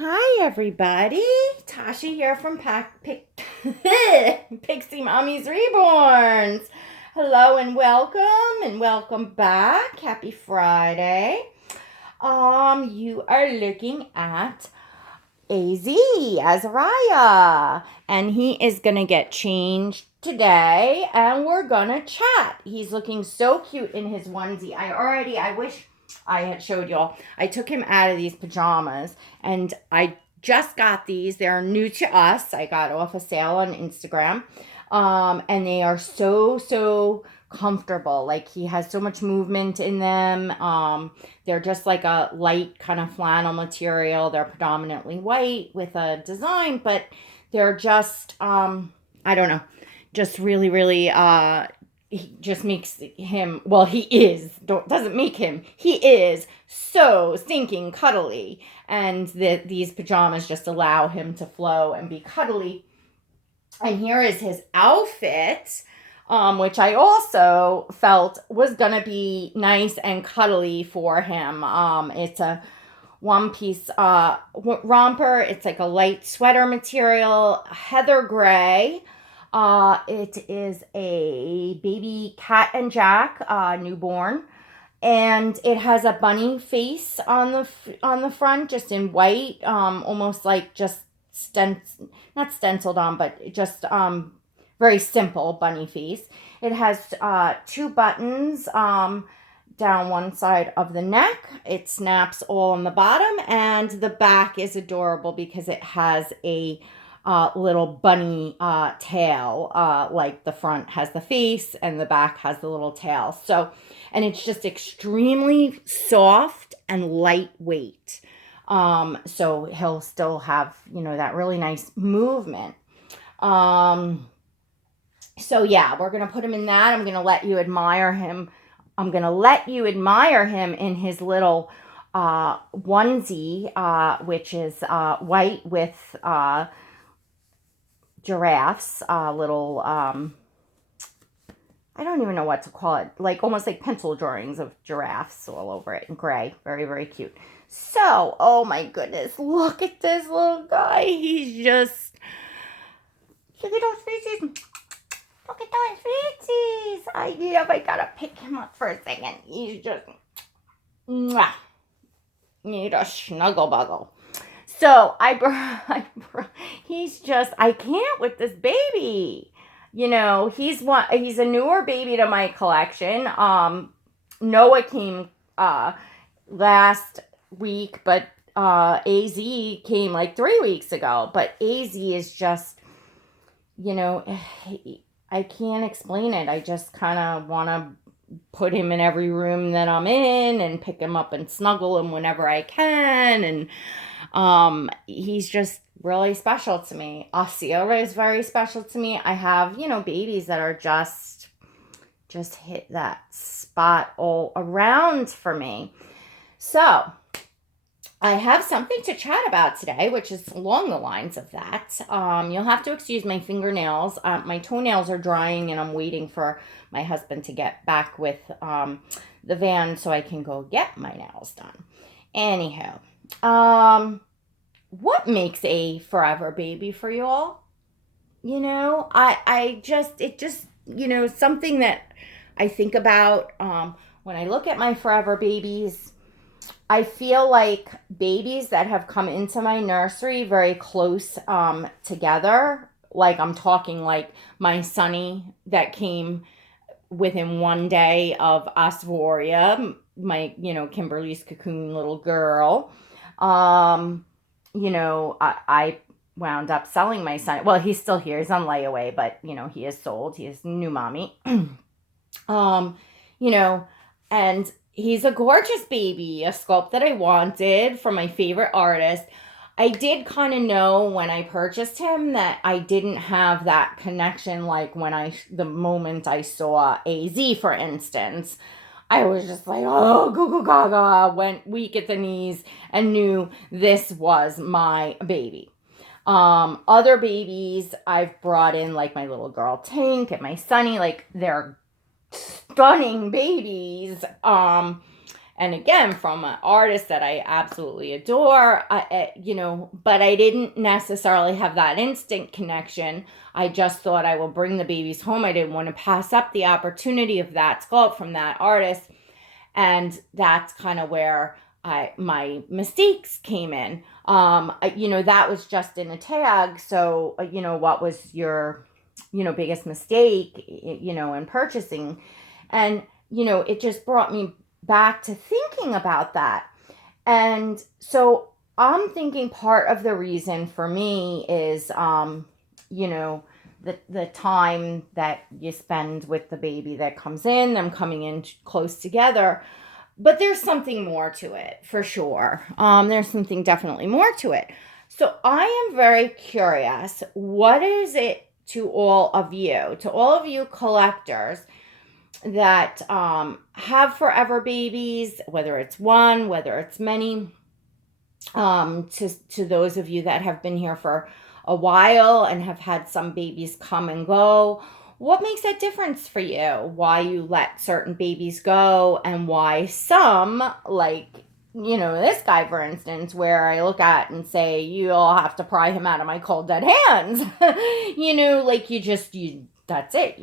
Hi, everybody. Tasha here from Pixie Mommy's Reborns. Hello and welcome back. Happy Friday. You are looking at Azariah, and he is gonna get changed today, and we're gonna chat. He's looking so cute in his onesie. I wish I had showed y'all. I took him out of these pajamas, and I just got these. They're new to us. I got off a sale on Instagram, and they are so comfortable. Like, he has so much movement in them. They're just like a light kind of flannel material. They're predominantly white with a design, but they're just I don't know, just really he just makes him, well, he is, doesn't make him, he is so stinking cuddly, and these pajamas just allow him to flow and be cuddly. And here is his outfit, which I also felt was gonna be nice and cuddly for him. It's a one piece romper. It's like a light sweater material, heather gray. It is a baby cat and Jack, newborn, and it has a bunny face on the front, just in white, almost like just not stenciled on, but just very simple bunny face. It has two buttons down one side of the neck. It snaps all on the bottom, and the back is adorable because it has a little bunny tail. Like, the front has the face and the back has the little tail. So, and it's just extremely soft and lightweight. So he'll still have, that really nice movement. So yeah, we're going to put him in that. I'm going to let you admire him. I'm going to let you admire him in his little onesie, which is white with giraffes, little, I don't even know what to call it, like almost like pencil drawings of giraffes all over it in gray. Very cute. So, oh my goodness, look at this little guy. He's just, look at those faces. Look at those faces. I gotta pick him up for a second. He's just, mwah. Need a snuggle buggle. So he's just, I can't with this baby. He's a newer baby to my collection. Noah came last week, but AZ came like 3 weeks ago. But AZ is just, I can't explain it. I just kind of want to put him in every room that I'm in and pick him up and snuggle him whenever I can. And he's just really special to me. Osceola is very special to me. I have, babies that are just hit that spot all around for me. So I have something to chat about today, which is along the lines of that. You'll have to excuse my fingernails. My toenails are drying, and I'm waiting for my husband to get back with the van so I can go get my nails done. Anyhow, what makes a forever baby for you all? Something that I think about when I look at my forever babies. I feel like babies that have come into my nursery very close together, like I'm talking like my Sunny that came within one day of Osvoria, my, Kimberly's cocoon little girl. I wound up selling my son. Well, he's still here. He's on layaway, but, he is sold. He is new mommy. And he's a gorgeous baby, a sculpt that I wanted from my favorite artist. I did kind of know when I purchased him that I didn't have that connection, like the moment I saw AZ, for instance. I was just like, oh, goo gaga, went weak at the knees and knew this was my baby. Other babies I've brought in, like my little girl Tank and my Sunny, like they're stunning babies. And again, from an artist that I absolutely adore, but I didn't necessarily have that instant connection. I just thought I will bring the babies home. I didn't want to pass up the opportunity of that sculpt from that artist. And that's kind of where my mistakes came in. That was just in a tag. So, what was your, biggest mistake, in purchasing? And, it just brought me back to thinking about that. And so I'm thinking part of the reason for me is, the time that you spend with the baby that comes in, them coming in close together. But there's something more to it, for sure. There's something definitely more to it. So I am very curious, what is it to all of you collectors that have forever babies, whether it's one, whether it's many, to those of you that have been here for a while and have had some babies come and go, what makes that difference for you? Why you let certain babies go, and why some, like, this guy, for instance, where I look at and say, you'll have to pry him out of my cold dead hands. Like that's it,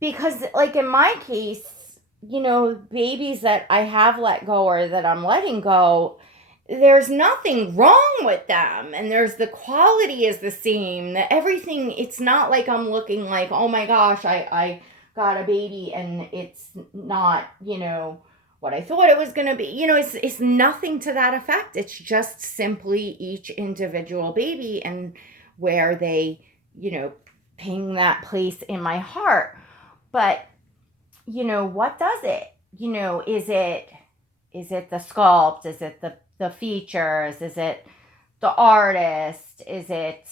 because like in my case, babies that I have let go or that I'm letting go, there's nothing wrong with them, and the quality is the same. Everything, it's not like I'm looking like, oh my gosh, I got a baby and it's not, what I thought it was going to be. It's nothing to that effect. It's just simply each individual baby and where they, ping that place in my heart. But, what does it? Is it the sculpt? Is it the features? Is it the artist? Is it,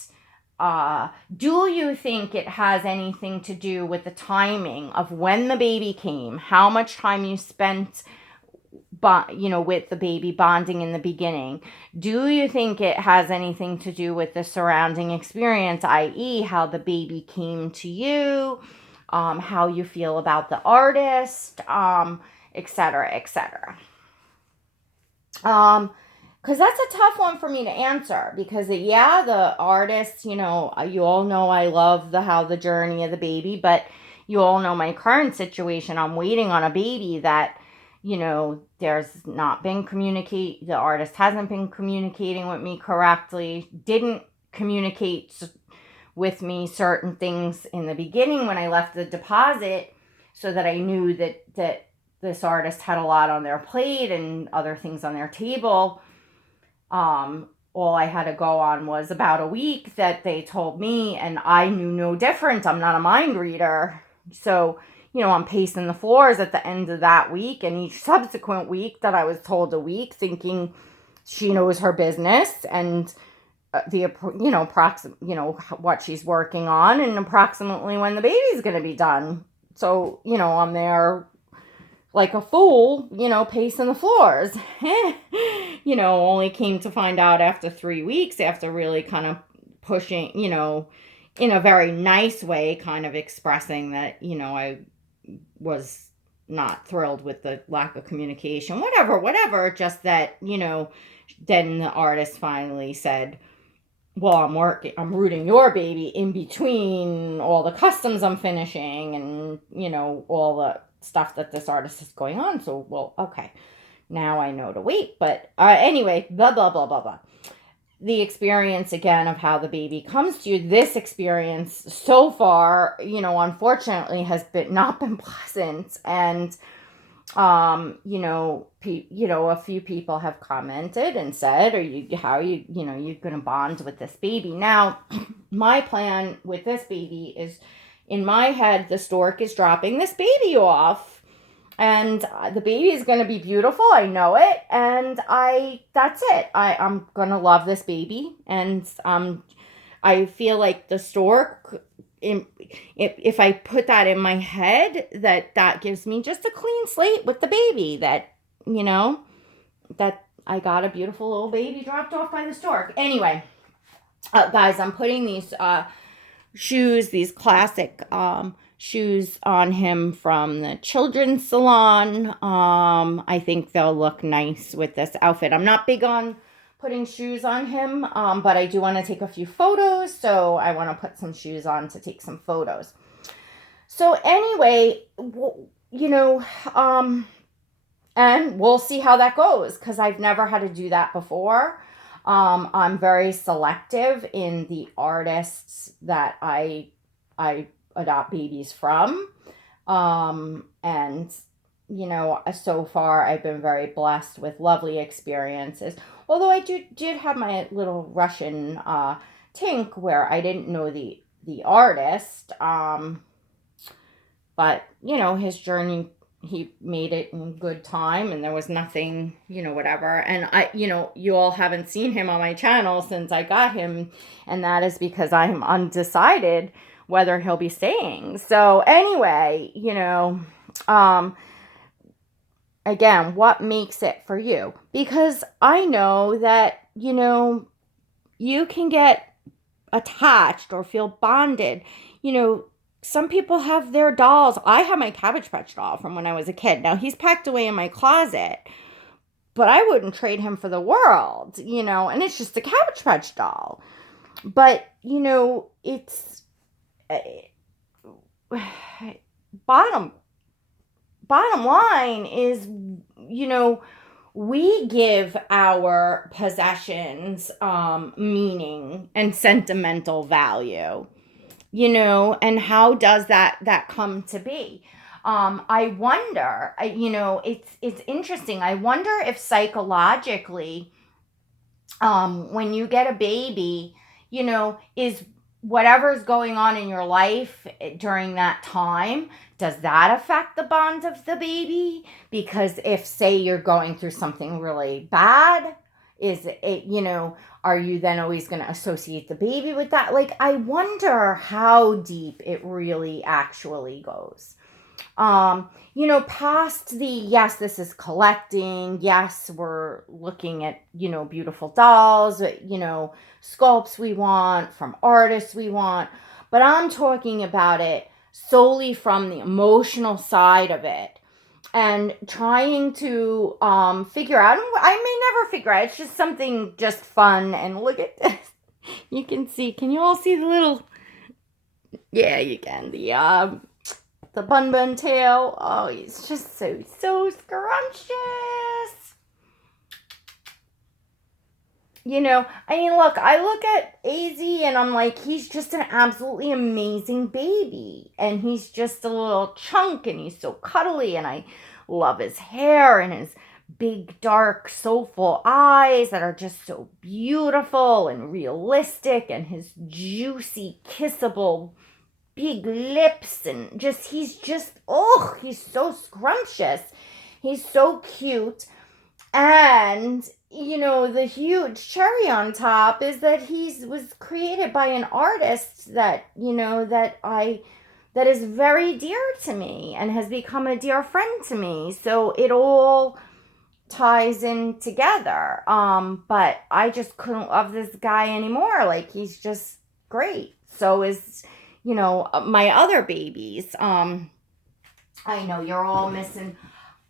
do you think it has anything to do with the timing of when the baby came, how much time you spent, with the baby bonding in the beginning? Do you think it has anything to do with the surrounding experience, i.e. how the baby came to you, how you feel about the artist, etc., etc.? Because that's a tough one for me to answer, because the artist, you all know I love how the journey of the baby, but you all know my current situation. I'm waiting on a baby that, there's not been the artist hasn't been communicating with me correctly, didn't communicate with me certain things in the beginning when I left the deposit, so that I knew that this artist had a lot on their plate and other things on their table. All I had to go on was about a week that they told me, and I knew no different. I'm not a mind reader. So, I'm pacing the floors at the end of that week and each subsequent week that I was told a week, thinking she knows her business and what she's working on and approximately when the baby's going to be done. So, I'm there like a fool, pacing the floors. Only came to find out after 3 weeks, after really kind of pushing, in a very nice way, kind of expressing that, I was not thrilled with the lack of communication, whatever, just that, then the artist finally said, well, I'm rooting your baby in between all the customs I'm finishing and, all the stuff that this artist is going on. So, well, okay, now I know to wait. But anyway, blah, blah, blah, blah, blah. The experience, again, of how the baby comes to you, this experience so far, unfortunately has not been pleasant. And, a few people have commented and said, how are you going to bond with this baby? Now, my plan with this baby is, in my head, the stork is dropping this baby off. And the baby is going to be beautiful. I know it. And that's it. I'm going to love this baby. And I feel like the stork, if I put that in my head, that gives me just a clean slate with the baby, that, that I got a beautiful little baby dropped off by the stork. Anyway, guys, I'm putting these shoes, these classic shoes on him from the children's salon. I think they'll look nice with this outfit. I'm not big on putting shoes on him, but I do want to take a few photos, so I want to put some shoes on to take some photos. So anyway, and we'll see how that goes, because I've never had to do that before. I'm very selective in the artists that I adopt babies from. And, so far I've been very blessed with lovely experiences. Although I did have my little Russian Tink where I didn't know the artist. But, his journey, he made it in good time, and there was nothing, whatever. And you all haven't seen him on my channel since I got him, and that is because I'm undecided whether he'll be staying. So anyway, again, what makes it for you? Because I know that, you can get attached or feel bonded. Some people have their dolls. I have my Cabbage Patch doll from when I was a kid. Now, he's packed away in my closet, but I wouldn't trade him for the world, and it's just a Cabbage Patch doll. But, it's bottom line is, we give our possessions meaning and sentimental value, and how does that come to be? I wonder, it's interesting. I wonder if psychologically, when you get a baby, is whatever's going on in your life during that time, does that affect the bond of the baby? Because if, say, you're going through something really bad, is it, are you then always going to associate the baby with that? Like, I wonder how deep it really actually goes. Past the, yes, this is collecting. Yes, we're looking at, beautiful dolls, sculpts we want from artists we want. But I'm talking about it solely from the emotional side of it, and trying to figure out. I may never figure out. It's just something just fun. And look at this. You can see. Can you all see the little? Yeah, you can. The bun tail. Oh, he's just so scrumptious. I look at AZ and I'm like, he's just an absolutely amazing baby. And he's just a little chunk, and he's so cuddly, and I love his hair and his big, dark, soulful eyes that are just so beautiful and realistic, and his juicy, kissable big lips, and he's so scrumptious. He's so cute. And the huge cherry on top is that was created by an artist that is very dear to me and has become a dear friend to me. So it all ties in together. But I just couldn't love this guy anymore. Like, he's just great. So is my other babies. I know you're all missing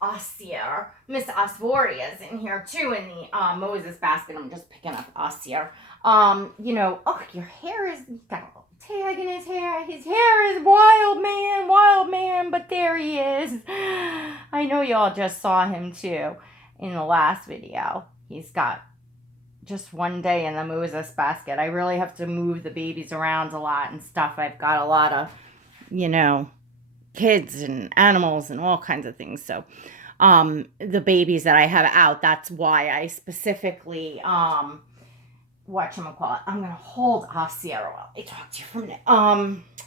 Osir. Miss Osvoria's in here too in the Moses basket. I'm just picking up Osir. Your hair is, he's got a little tag in his hair. His hair is wild man, but there he is. I know y'all just saw him too in the last video. He's got just one day in the Moses basket. I really have to move the babies around a lot and stuff. I've got a lot of, kids and animals and all kinds of things. So, the babies that I have out, that's why I specifically, whatchamacallit, I'm going to hold Osir while I talk to you for a minute.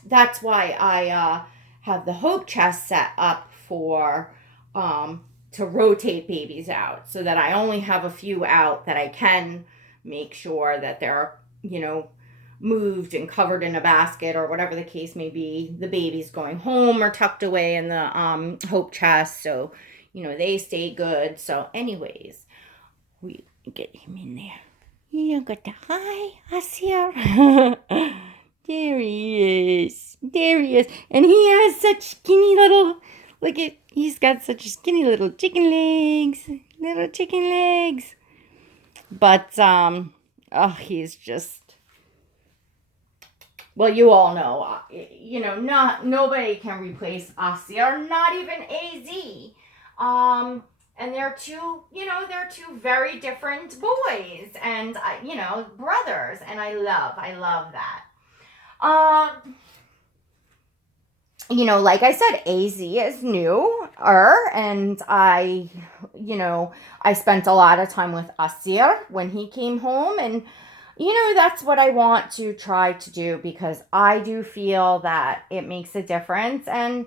That's why I, have the hope chest set up for, to rotate babies out, so that I only have a few out that I can make sure that they're, moved and covered in a basket, or whatever the case may be. The baby's going home or tucked away in the hope chest, so they stay good. So anyways, we get him in there. You got the hi, Osir. There he is. There he is. And he has such skinny little, he's got such skinny little chicken legs. Little chicken legs. But, he's just, well, you all know, nobody can replace Ossie, not even AZ. And they're two very different boys and, brothers. And I love that. Like I said, AZ is newer, and I spent a lot of time with Asir when he came home, and that's what I want to try to do, because I do feel that it makes a difference, and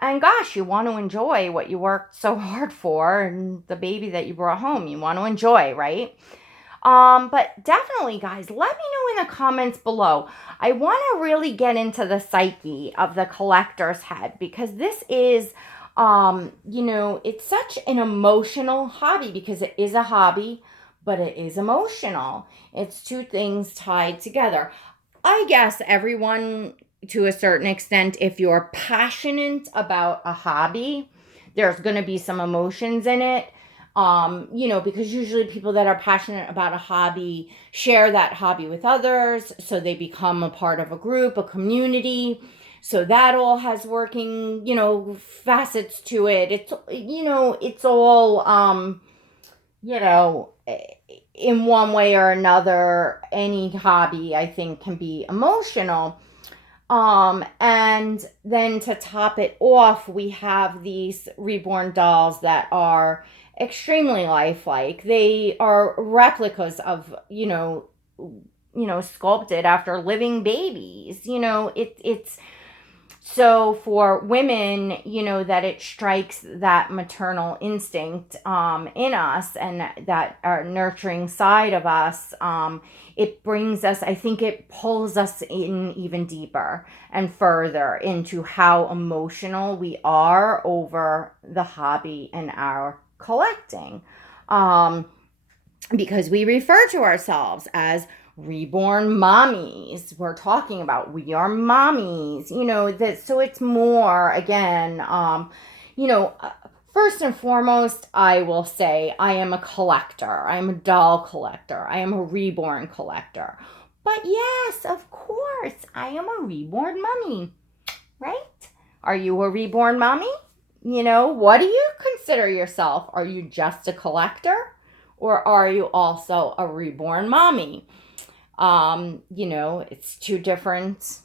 gosh, you want to enjoy what you worked so hard for, and the baby that you brought home, you want to enjoy, right? But definitely, guys, let me know in the comments below. I want to really get into the psyche of the collector's head, because this is, it's such an emotional hobby, because it is a hobby, but it is emotional. It's two things tied together. I guess everyone, to a certain extent, if you're passionate about a hobby, there's going to be some emotions in it. Because usually people that are passionate about a hobby share that hobby with others, so they become a part of a group, a community. So that all has working, facets to it. It's all, in one way or another, any hobby, I think, can be emotional. And then to top it off, we have these reborn dolls that are extremely lifelike. They are replicas of, sculpted after living babies. It's so for women, that it strikes that maternal instinct in us, and that our nurturing side of us. It brings us, I think it pulls us in even deeper and further into how emotional we are over the hobby and our collecting. Because we refer to ourselves as reborn mommies. We're talking about we are mommies, so it's more, again, first and foremost, I will say I am a collector. I am a doll collector. I am a reborn collector. But yes, of course, I am a reborn mommy, right? Are you a reborn mommy? What do you consider yourself? Are you just a collector, or are you also a reborn mommy? It's two different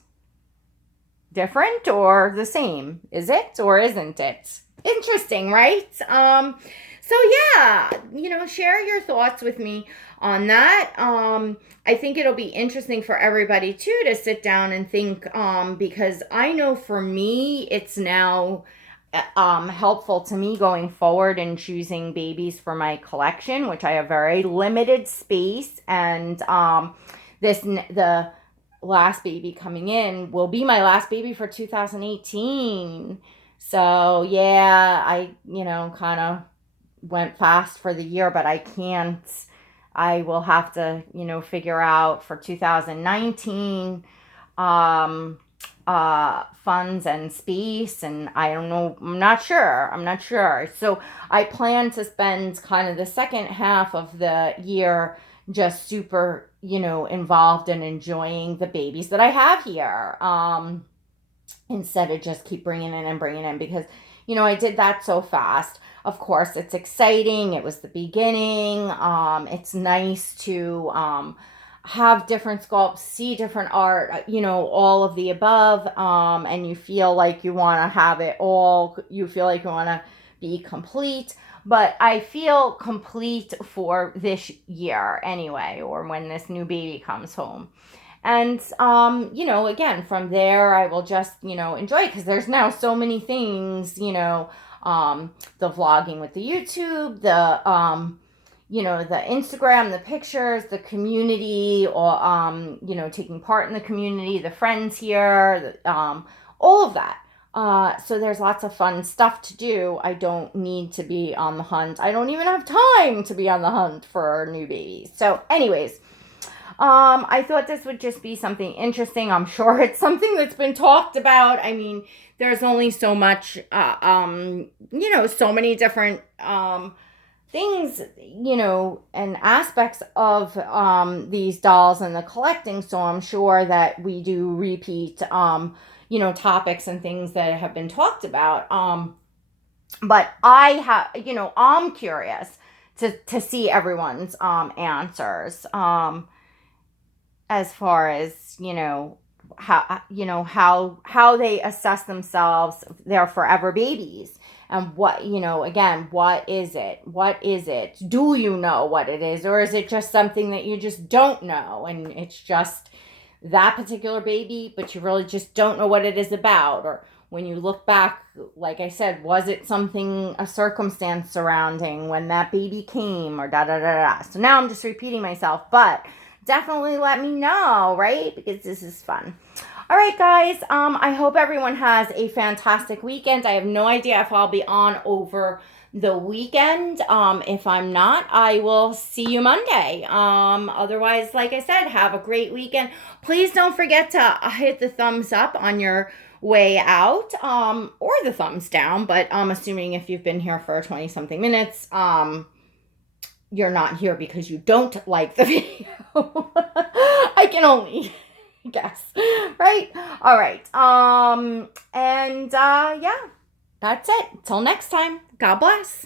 or the same. Is it or isn't it? Interesting, right? So yeah, share your thoughts with me on that. I think it'll be interesting for everybody too to sit down and think, because I know for me, it's now helpful to me going forward in choosing babies for my collection, which I have very limited space, and the last baby coming in will be my last baby for 2018. So yeah, I kind of went fast for the year, but I will have to figure out for 2019 funds and space, and I don't know, I'm not sure. So I plan to spend kind of the second half of the year just super involved in enjoying the babies that I have here, instead of just keep bringing in, because I did that so fast. Of course, it's exciting. It was the beginning. It's nice to have different sculpts, see different art, all of the above, and you feel like you want to have it all. You feel like you want to be complete. But I feel complete for this year anyway, or when this new baby comes home. And, again, from there, I will just, enjoy it, because there's now so many things, the vlogging with the YouTube, the Instagram, the pictures, the community, or, taking part in the community, the friends here, all of that. So there's lots of fun stuff to do. I don't need to be on the hunt. I don't even have time to be on the hunt for new babies. So anyways, I thought this would just be something interesting. I'm sure it's something that's been talked about. I mean, there's only so much, so many different things, and aspects of these dolls and the collecting. So I'm sure that we do repeat, topics and things that have been talked about. But I'm curious to see everyone's answers. As far as how they assess themselves, they're forever babies, and what is it, do you know what it is, or is it just something that you just don't know, and it's just that particular baby, but you really just don't know what it is about? Or when you look back, like I said, was it a circumstance surrounding when that baby came, or da da da da. So now I'm just repeating myself, but definitely let me know, right? Because this is fun. All right, guys. I hope everyone has a fantastic weekend. I have no idea if I'll be on over the weekend. If I'm not, I will see you Monday. Otherwise, like I said, have a great weekend. Please don't forget to hit the thumbs up on your way out, or the thumbs down. But I'm assuming if you've been here for 20 something minutes, you're not here because you don't like the video. I can only guess, right? All right. Yeah, that's it. Till next time. God bless.